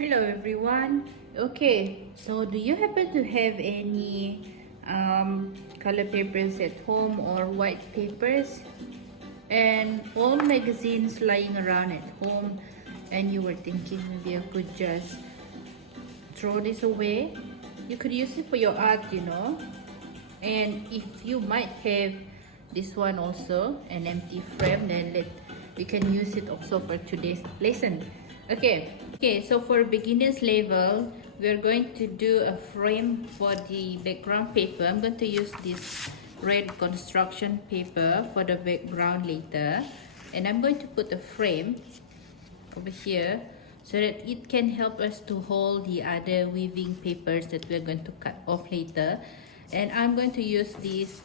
Hello everyone. Okay, so do you happen to have any color papers at home or white papers and all magazines lying around at home, and you were thinking maybe I could just throw this away? You could use it for your art, and if you might have this one also, an empty frame, then we can use it also for today's lesson. Okay, so for beginners level, we're going to do a frame for the background paper. I'm going to use this red construction paper for the background later, and I'm going to put a frame over here so that it can help us to hold the other weaving papers that we're going to cut off later. And I'm going to use these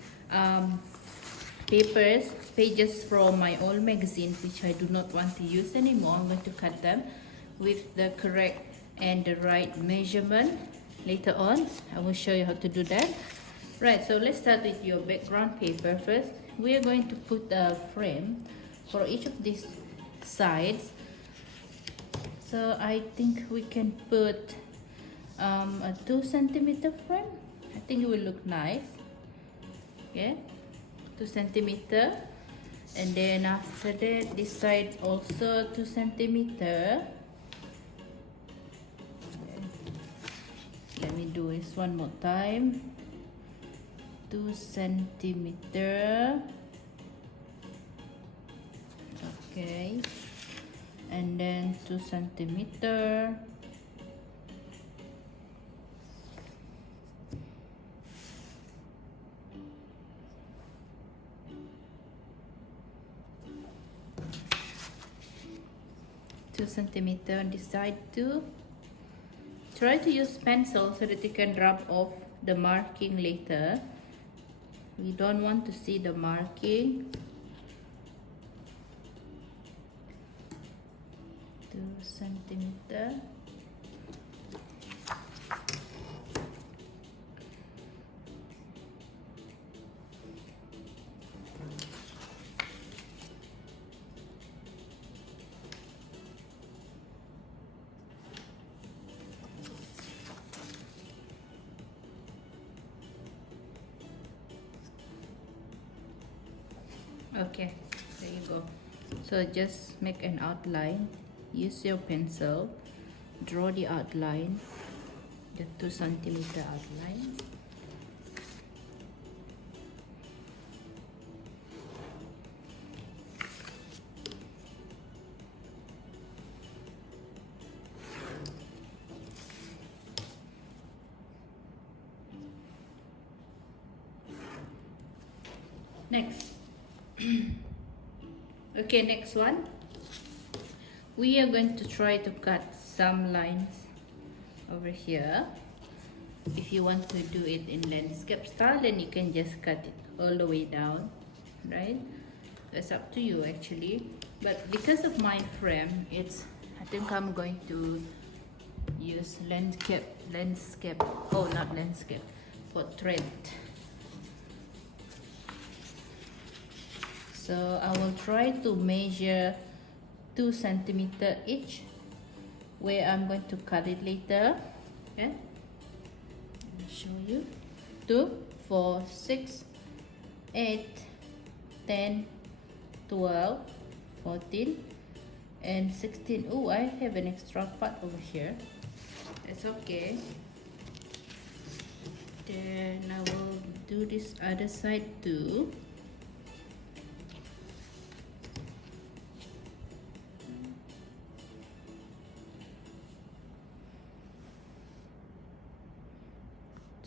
pages from my old magazine, which I do not want to use anymore. I'm going to cut them with the correct and the right measurement. Later on I will show you how to do that. Right, so let's start with your background paper first. We are going to put a frame for each of these sides. So I think we can put a 2 cm frame. I think it will look nice. Okay, 2 cm, and then after that this side also 2 cm. Let me do this one more time. 2 cm. Okay, and then 2 cm. On this side too. Try to use pencil so that you can rub off the marking later. We don't want to see the marking. 2 cm. Okay, there you go. So just make an outline. Use your pencil. Draw the outline, the 2 cm outline. Next. Okay, next one. We are going to try to cut some lines over here. If you want to do it in landscape style, then you can just cut it all the way down, right? It's up to you actually. But because of my frame, I think I'm going to use portrait. So I will try to measure 2 cm each, where I'm going to cut it later. Okay, I'll show you. 2, 4, 6, 8, 10, 12, 14, and 16. Oh, I have an extra part over here. That's okay. Then I will do this other side too.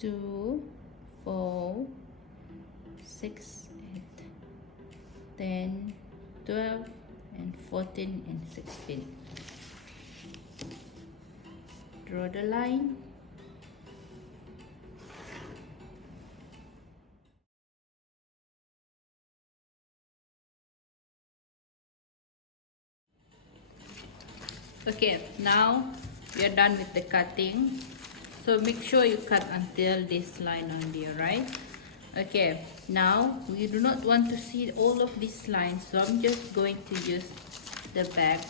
Two, 4, 6, 8, 10, 12, and 14, and 16. Draw the line. Okay, now we are done with the cutting. So make sure you cut until this line only, right? Okay, now we do not want to see all of these lines, so I'm just going to use the back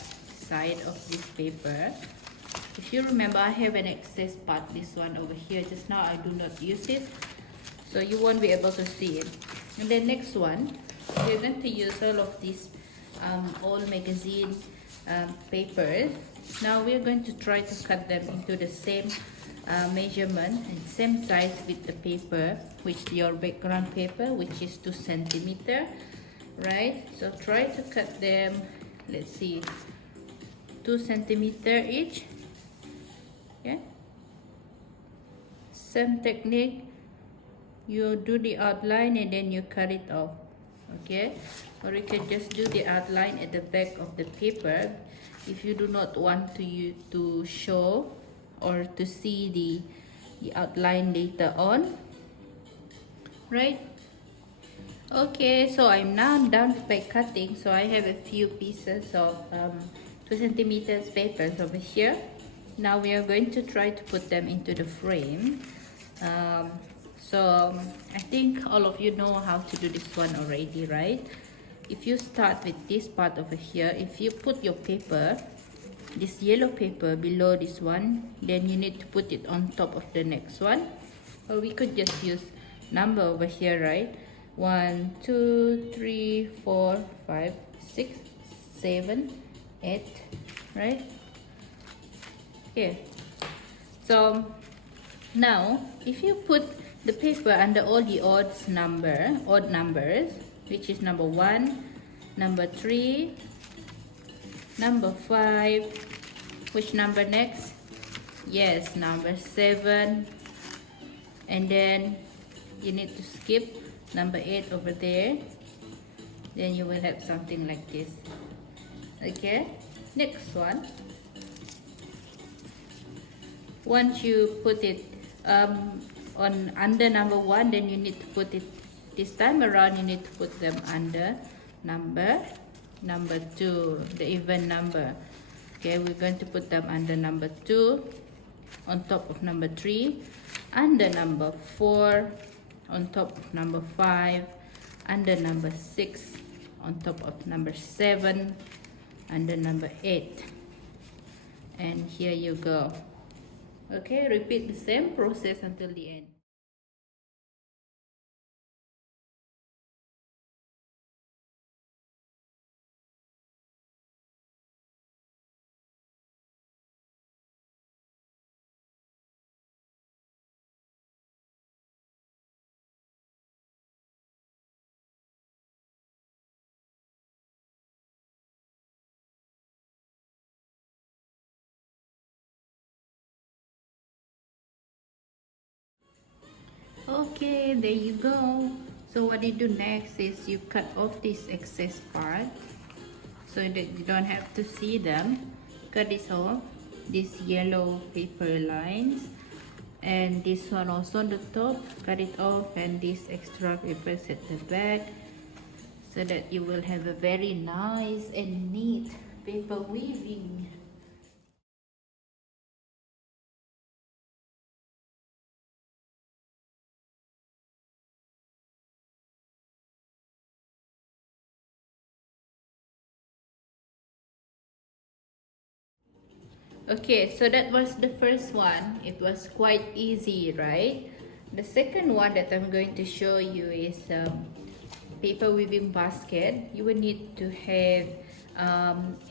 side of this paper If you remember, I have an excess part, this one over here. Just now I do not use it, so you won't be able to see it. And then next one, we're going to use all of these old magazine papers. Now we're going to try to cut them into the same measurement and same size with the paper, which your background paper, which is 2 centimeter, right? So try to cut them, let's see, 2 centimeter each. Okay, same technique, you do the outline and then you cut it off. Okay, or you can just do the outline at the back of the paper if you do not want to show or to see the outline later on, right? Okay, so I'm now done by cutting. So I have a few pieces of 2 centimeters papers over here. Now we are going to try to put them into the frame. So I think all of you know how to do this one already, right? If you start with this part over here, if you put your paper, this yellow paper below this one, then you need to put it on top of the next one. Or we could just use number over here, right? 1, 2, 3, 4, 5, 6, 7, 8, right? Okay. So now if you put the paper under all the odd numbers, which is number 1, number 3, number 5, which number next? Yes, number 7, and then you need to skip number 8 over there. Then you will have something like this. Okay, next one. Once you put it on under number 1, then you need to put it, this time around you need to put them under number 2, the even number. Okay, we're going to put them under number 2, on top of number 3, under number 4, on top of number 5, under number 6, on top of number 7, under number 8, and here you go. Okay, repeat the same process until the end. Okay, there you go. So what you do next is you cut off this excess part so that you don't have to see them. Cut this off, these yellow paper lines, and this one also on the top, cut it off, and these extra papers at the back, so that you will have a very nice and neat paper weaving. Okay, so that was the first one. It was quite easy, right? The second one that I'm going to show you is paper weaving basket. You will need to have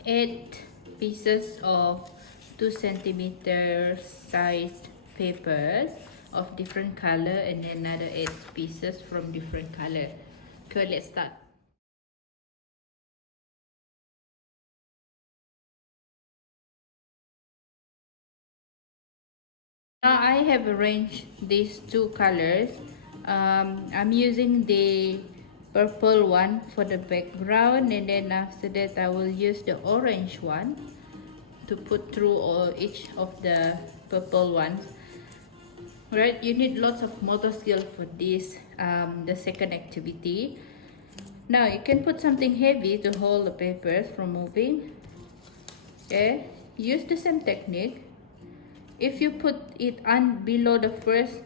8 pieces of 2 centimeter sized papers of different color, and then another 8 pieces from different color. Okay, let's start. Now I have arranged these 2 colors. I'm using the purple one for the background, and then after that I will use the orange one to put through each of the purple ones. Right, you need lots of motor skill for this, the second activity. Now you can put something heavy to hold the papers from moving. Okay, use the same technique. If you put it on below the first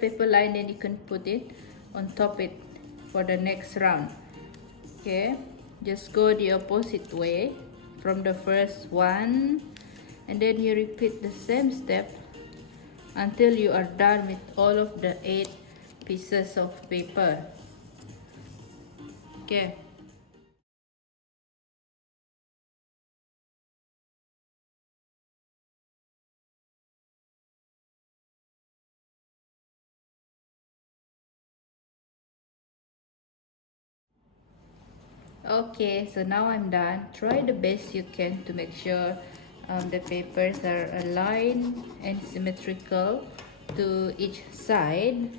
paper line, then you can put it on top it for the next round. Okay, just go the opposite way. from the first one, and then you repeat the same step until you are done with all of the 8 pieces of paper. Okay. Okay, so now I'm done. Try the best you can to make sure the papers are aligned and symmetrical to each side,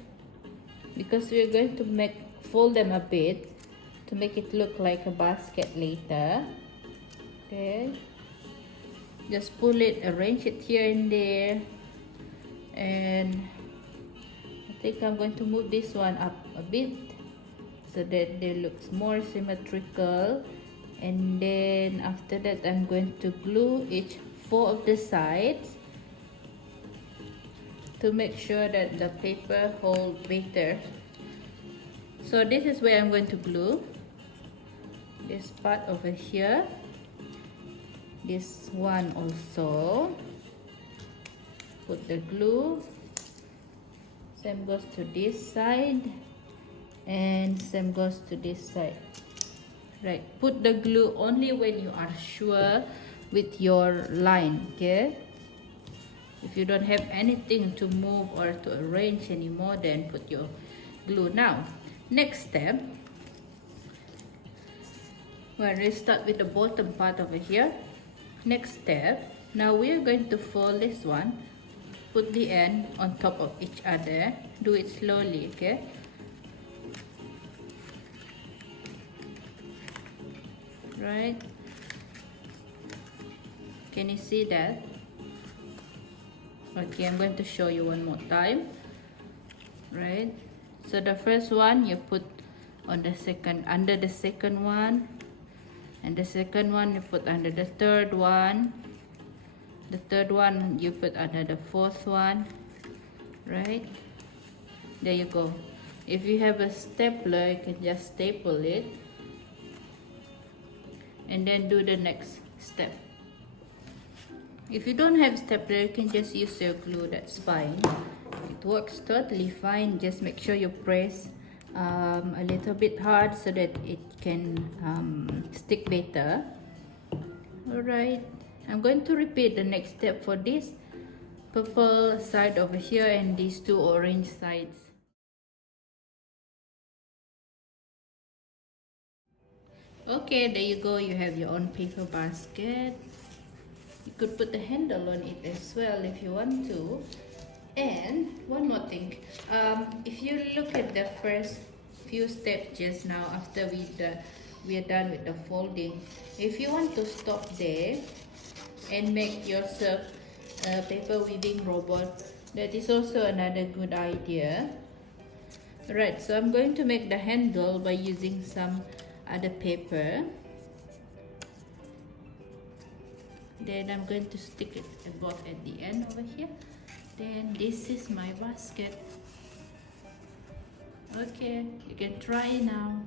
because we're going to fold them a bit to make it look like a basket later. Okay, just pull it, arrange it here and there, and I think I'm going to move this one up a bit so that they looks more symmetrical. And then after that, I'm going to glue each 4 of the sides to make sure that the paper hold better. So this is where I'm going to glue this part over here, this one also. Put the glue, same goes to this side, and same goes to this side. Right, put the glue only when you are sure with your line. Okay, if you don't have anything to move or to arrange anymore, then put your glue. Now next step, we're going to start with the bottom part over here. Next step, now we're going to fold this one, put the end on top of each other. Do it slowly. Okay, right, can you see that? Okay, I'm going to show you one more time. Right, so the first one you put on the second, under the second one, and the second one you put under the third one, the third one you put under the fourth one. Right, there you go. If you have a stapler, you can just staple it and then do the next step. If you don't have stapler, you can just use your glue, that's fine. It works totally fine. Just make sure you press a little bit hard so that it can stick better. Alright, I'm going to repeat the next step for this purple side over here and these 2 orange sides. Okay, there you go. You have your own paper basket. You could put the handle on it as well if you want to. And one more thing, if you look at the first few steps just now after we are done with the folding, if you want to stop there and make yourself a paper weaving robot, that is also another good idea. Right, so I'm going to make the handle by using some other paper. Then I'm going to stick it both at the end over here. Then this is my basket. Okay, you can try now.